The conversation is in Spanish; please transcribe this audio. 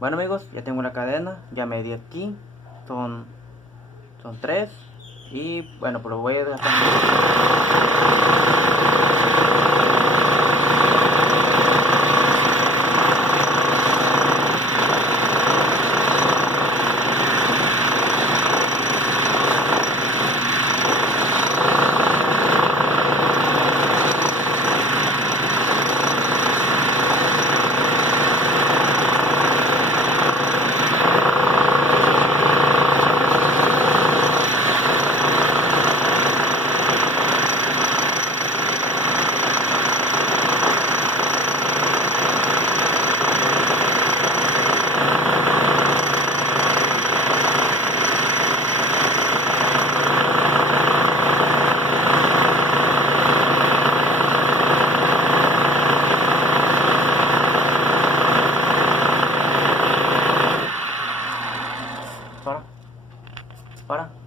Bueno amigos, ya tengo la cadena, ya medí aquí, son 3 y bueno, pues lo voy a dejar. Para.